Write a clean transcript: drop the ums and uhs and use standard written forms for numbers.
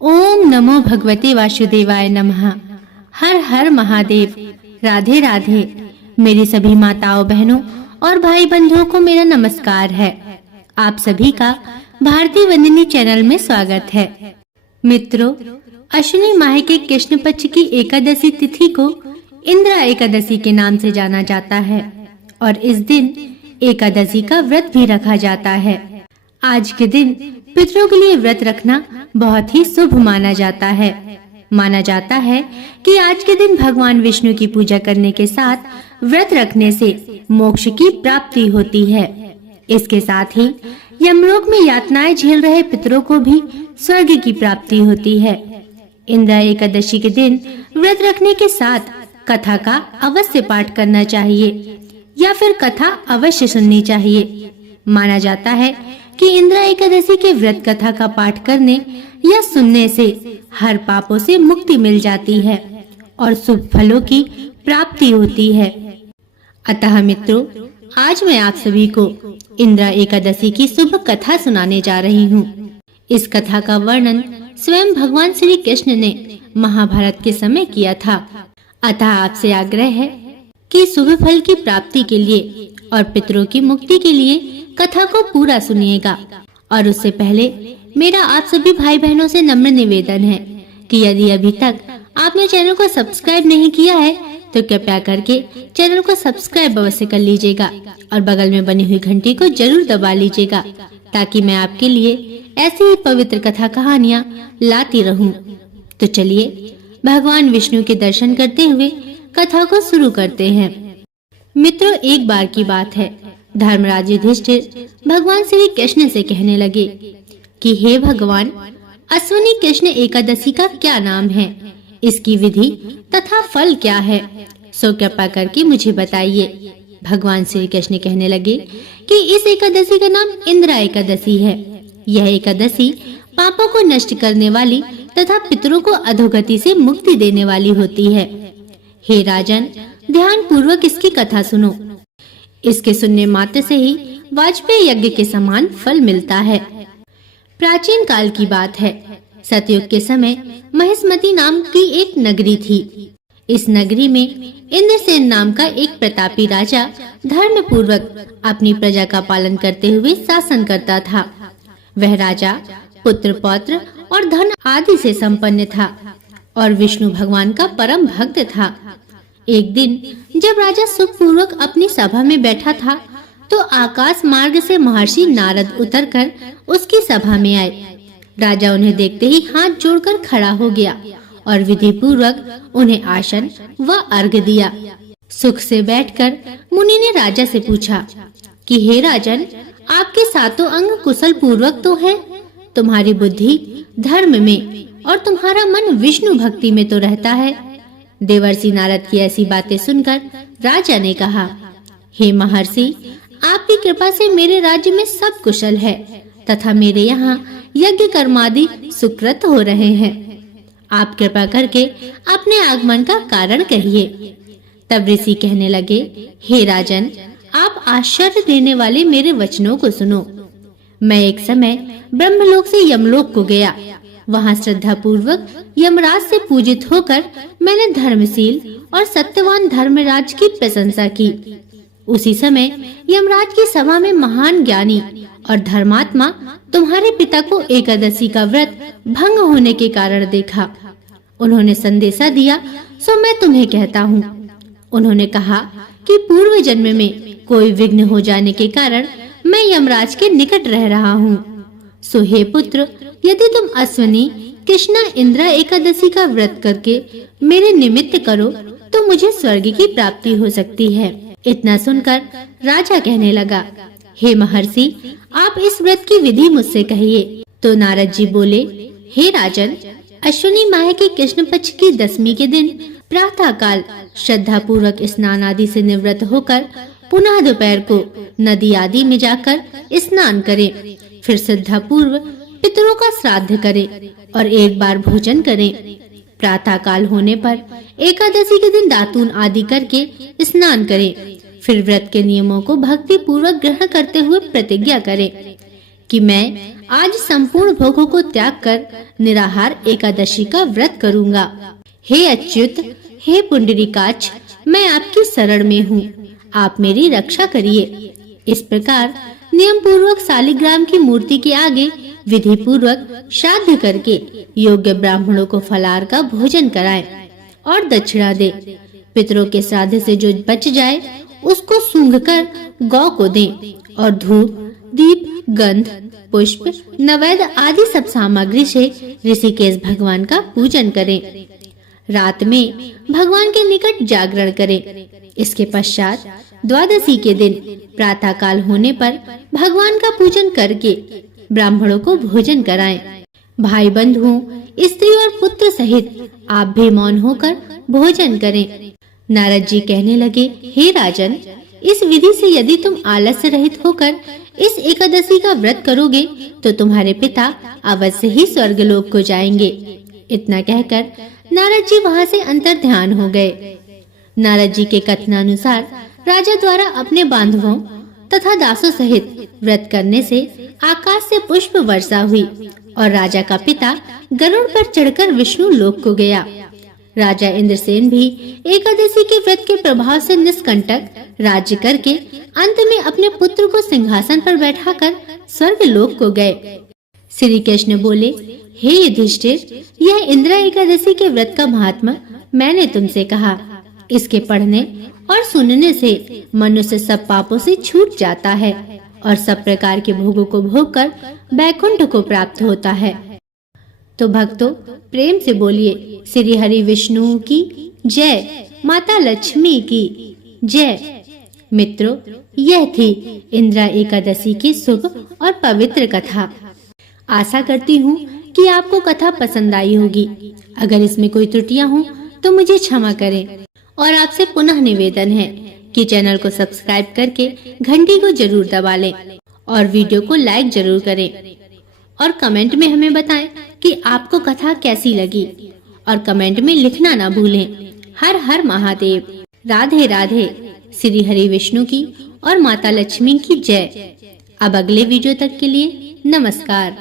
ओम नमो भगवते वासुदेवाय नमः। हर हर महादेव। राधे राधे। मेरी सभी माताओं बहनों और भाई बंधुओं को मेरा नमस्कार है। आप सभी का भारतीय वंदिनी चैनल में स्वागत है। मित्रों, अश्विनी माह के कृष्ण पक्ष की एकादशी तिथि को इंद्रा एकादशी के नाम से जाना जाता है और इस दिन एकादशी का व्रत भी रखा जाता है। आज के दिन पितरों के लिए व्रत रखना बहुत ही शुभ माना जाता है। माना जाता है कि आज के दिन भगवान विष्णु की पूजा करने के साथ व्रत रखने से मोक्ष की प्राप्ति होती है। इसके साथ ही यमलोक में यातनाएं झेल रहे पितरों को भी स्वर्ग की प्राप्ति होती है। इंद्रा एकादशी के दिन व्रत रखने के साथ कथा का अवश्य पाठ करना चाहिए या फिर कथा अवश्य सुननी चाहिए। माना जाता है कि इंद्रा एकादशी के व्रत कथा का पाठ करने या सुनने से हर पापों से मुक्ति मिल जाती है और शुभ फलों की प्राप्ति होती है। अतः मित्रों, आज मैं आप सभी को इंद्रा एकादशी की शुभ कथा सुनाने जा रही हूँ। इस कथा का वर्णन स्वयं भगवान श्री कृष्ण ने महाभारत के समय किया था। अतः आपसे आग्रह है कि शुभ फल की प्राप्ति के लिए और पितरों की मुक्ति के लिए कथा को पूरा सुनिएगा। और उससे पहले मेरा आप सभी भाई बहनों से नम्र निवेदन है कि यदि अभी तक आपने चैनल को सब्सक्राइब नहीं किया है तो कृपया करके चैनल को सब्सक्राइब अवश्य कर लीजिएगा और बगल में बनी हुई घंटी को जरूर दबा लीजिएगा ताकि मैं आपके लिए ऐसी ही पवित्र कथा कहानियां लाती रहूं। तो चलिए भगवान विष्णु के दर्शन करते हुए कथा को शुरू करते हैं। मित्रों, एक बार की बात है, धर्मराज युधिष्ठिर भगवान श्री कृष्ण से कहने लगे कि हे भगवान, अश्विनी कृष्ण एकादशी का क्या नाम है, इसकी विधि तथा फल क्या है, सो कृपा करके मुझे बताइए। भगवान श्री कृष्ण कहने लगे कि इस एकादशी का नाम इंद्रा एकादशी है। यह एकादशी पापों को नष्ट करने वाली तथा पितरों को अधोगति से मुक्ति देने वाली होती है। हे राजन, ध्यान पूर्वक इसकी कथा सुनो। इसके सुनने मात्र से ही वाजपेयी यज्ञ के समान फल मिलता है। प्राचीन काल की बात है। सतयुग के समय महिष्मती नाम की एक नगरी थी। इस नगरी में इंद्रसेन नाम का एक प्रतापी राजा धर्म पूर्वक अपनी प्रजा का पालन करते हुए शासन करता था। वह राजा पुत्र पौत्र और धन आदि से संपन्न था और विष्णु भगवान का परम भक्त था। एक दिन जब राजा सुख पूर्वक अपनी सभा में बैठा था तो आकाश मार्ग से महर्षि नारद उतरकर उसकी सभा में आए। राजा उन्हें देखते ही हाथ जोड़कर खड़ा हो गया और विधि पूर्वक उन्हें आसन व अर्घ्य दिया। सुख से बैठकर मुनि ने राजा से पूछा कि हे राजन, आपके सातों अंग कुशल पूर्वक तो है, तुम्हारी बुद्धि धर्म में और तुम्हारा मन विष्णु भक्ति में तो रहता है। देवर्षि नारद की ऐसी बातें सुनकर राजा ने कहा, हे महर्षि, आपकी कृपा से मेरे राज्य में सब कुशल है तथा मेरे यहाँ यज्ञ कर्मादि सुकृत हो रहे हैं। आप कृपा करके अपने आगमन का कारण कहिए। तब ऋषि कहने लगे, हे राजन, आप आश्चर्य देने वाले मेरे वचनों को सुनो। मैं एक समय ब्रह्मलोक से यमलोक को गया। वहाँ श्रद्धा पूर्वक यमराज से पूजित होकर मैंने धर्मशील और सत्यवान धर्मराज की प्रशंसा की। उसी समय यमराज की सभा में महान ज्ञानी और धर्मात्मा तुम्हारे पिता को एकादशी का व्रत भंग होने के कारण देखा। उन्होंने संदेशा दिया, सो मैं तुम्हें कहता हूँ। उन्होंने कहा कि पूर्व जन्म में कोई विघ्न हो जाने के कारण मैं यमराज के निकट रह रहा हूँ। सो हे पुत्र, यदि तुम अश्विनी कृष्णा इंद्रा एकादशी का व्रत करके मेरे निमित्त करो तो मुझे स्वर्ग की प्राप्ति हो सकती है। इतना सुनकर राजा कहने लगा, हे महर्षि, आप इस व्रत की विधि मुझसे कहिए। तो नारद जी बोले, हे राजन, अश्विनी माह के कृष्ण पक्ष की दशमी के दिन प्रातः काल श्रद्धा पूर्वक स्नान आदि से निवृत्त होकर पुनः दोपहर को नदी आदि में जाकर स्नान करें। फिर श्रद्धा पूर्व पितरों का श्राद्ध करें और एक बार भोजन करें। प्रातः काल होने पर एकादशी के दिन दातून आदि करके स्नान करें। फिर व्रत के नियमों को भक्ति पूर्वक ग्रहण करते हुए प्रतिज्ञा करें कि मैं आज संपूर्ण भोगों को त्याग कर निराहार एकादशी का व्रत करूंगा। हे अच्युत, हे पुंडरीकाक्ष, मैं आपकी शरण में हूँ, आप मेरी रक्षा करिए। इस प्रकार नियम पूर्वक शालिग्राम की मूर्ति के आगे विधि पूर्वक श्राद्ध करके योग्य ब्राह्मणों को फलाहार का भोजन कराएं और दक्षिणा दे। पितरों के श्राद्ध से जो बच जाए उसको सूंघकर गौ को दें और धूप, दीप, गंध, पुष्प, नैवेद्य आदि सब सामग्री से ऋषिकेश भगवान का पूजन करें। रात में भगवान के निकट जागरण करें। इसके पश्चात द्वादशी के दिन प्रातः काल होने पर भगवान का पूजन करके ब्राह्मणों को भोजन कराएं। भाई बंधुओं, स्त्री और पुत्र सहित आप भी मौन होकर भोजन करें। नारद जी कहने लगे, हे राजन, इस विधि से यदि तुम आलस्य रहित होकर इस एकादशी का व्रत करोगे तो तुम्हारे पिता अवश्य ही स्वर्गलोक को जाएंगे। इतना कहकर नारद जी वहाँ से अंतर ध्यान हो गए। नारद जी के कथनानुसार राजा द्वारा अपने बांधवों तथा दासों सहित व्रत करने से आकाश से पुष्प वर्षा हुई और राजा का पिता गरुड़ पर चढ़कर विष्णु लोक को गया। राजा इंद्रसेन भी एकादशी के व्रत के प्रभाव से निष्कंटक राज्य करके अंत में अपने पुत्र को सिंहासन पर बैठाकर स्वर्ग लोक को गए। श्री कृष्ण बोले, हे युधिष्ठिर, यह इंदिरा एकादशी के व्रत का महात्मा मैंने तुमसे कहा। इसके पढ़ने और सुनने से मनुष्य सब पापों से छूट जाता है और सब प्रकार के भोगों को भोगकर बैकुंठ को प्राप्त होता है। तो भक्तों, प्रेम से बोलिए श्री हरि विष्णु की जय, माता लक्ष्मी की जय। मित्रों, यह थी इंदिरा एकादशी की शुभ और पवित्र कथा। आशा करती हूँ कि आपको कथा पसंद आई होगी। अगर इसमें कोई त्रुटियां हों तो मुझे क्षमा करें और आपसे पुनः निवेदन है कि चैनल को सब्सक्राइब करके घंटी को जरूर दबा लें और वीडियो को लाइक जरूर करें और कमेंट में हमें बताएं कि आपको कथा कैसी लगी और कमेंट में लिखना ना भूलें। हर हर महादेव। राधे राधे। श्री हरि विष्णु की और माता लक्ष्मी की जय। अब अगले वीडियो तक के लिए नमस्कार।